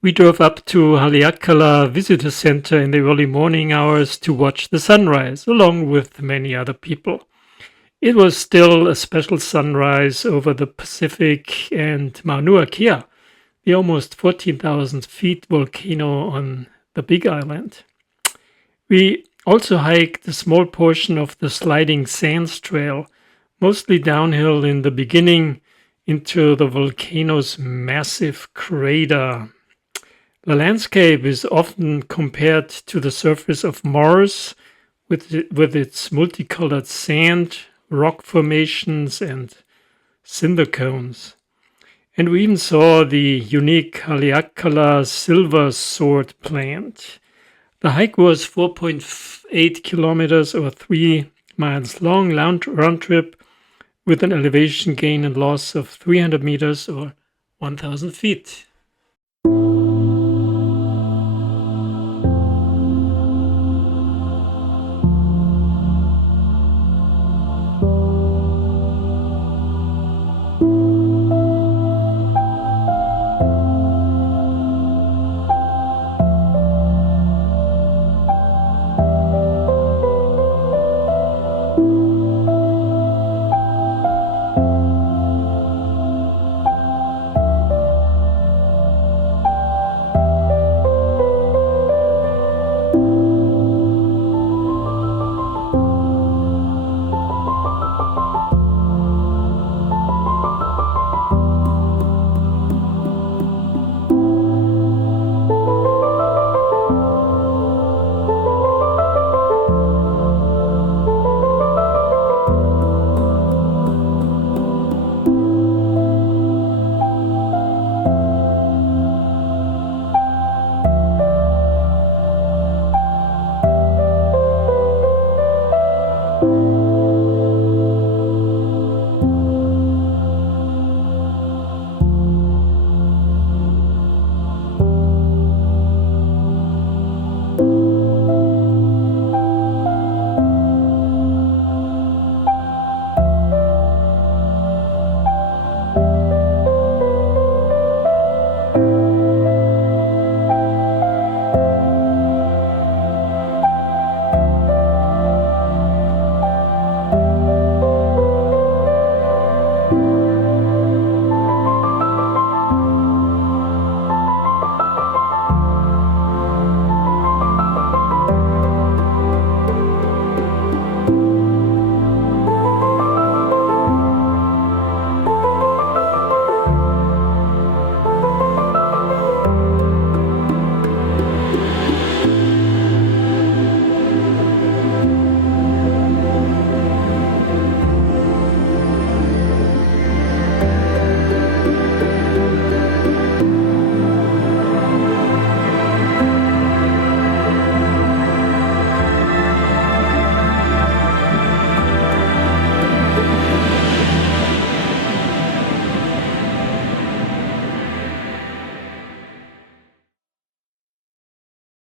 We drove up to Haleakala Visitor Center in the early morning hours to watch the sunrise, along with many other people. It was still a special sunrise over the Pacific, and Mauna Kea, the almost 14,000 feet volcano on the Big Island. We also hiked a small portion of the sliding sands trail, mostly downhill in the beginning, into the volcano's massive crater. The landscape is often compared to the surface of Mars with its multicolored sand, rock formations, and cinder cones. And we even saw the unique Haleakala silver sword plant. The hike was 4.8 kilometers or 3 miles long round trip with an elevation gain and loss of 300 meters or 1,000 feet.